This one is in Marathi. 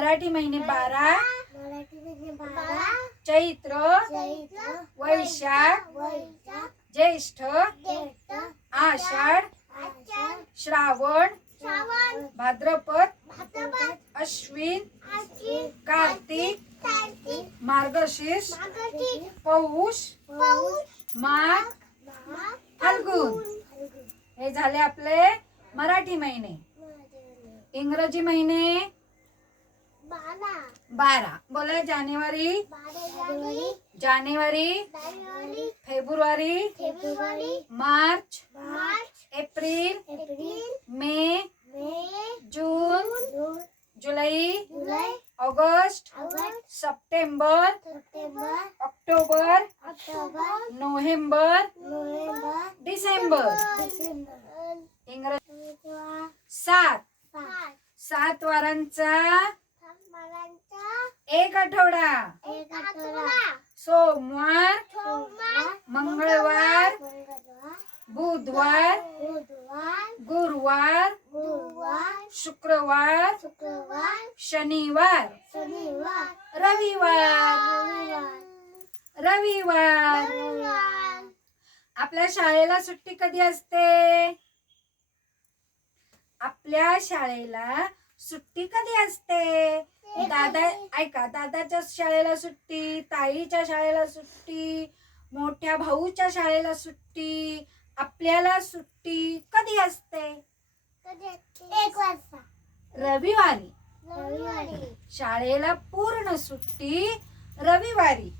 मराठी महिने 12, चैत्र, वैशाख, ज्येष्ठ, आषाढ, श्रावण, भाद्रपद, अश्विन, कार्तिक, मार्गशीर्ष, पौष, माघ, फाल्गुन. हे झाले आपले मराठी महिने. इंग्रजी महिने 12. बोला. जानेवारी, फेब्रुवारी, मार्च, एप्रिल, मे, जून, जुलै, ऑगस्ट, सप्टेंबर, ऑक्टोबर, नोव्हेंबर, डिसेंबर. इंग्रजी 7 वारांचा एक आठवडा. सोमवार, मंगळवार, बुधवार, गुरुवार, शुक्रवार, शनिवार, रविवार. आपल्या शाळेला सुट्टी कधी असते? आपल्या शाळेला सुट्टी कधी असते? दादा ऐका, दादाच्या शाळेला सुट्टी, ताईच्या शाळेला सुट्टी, मोठ्या भाऊच्या शाळेला सुट्टी, आपल्याला सुट्टी कधी असते? 1 वाजता. रविवारी. शाळेला पूर्ण सुट्टी रविवारी.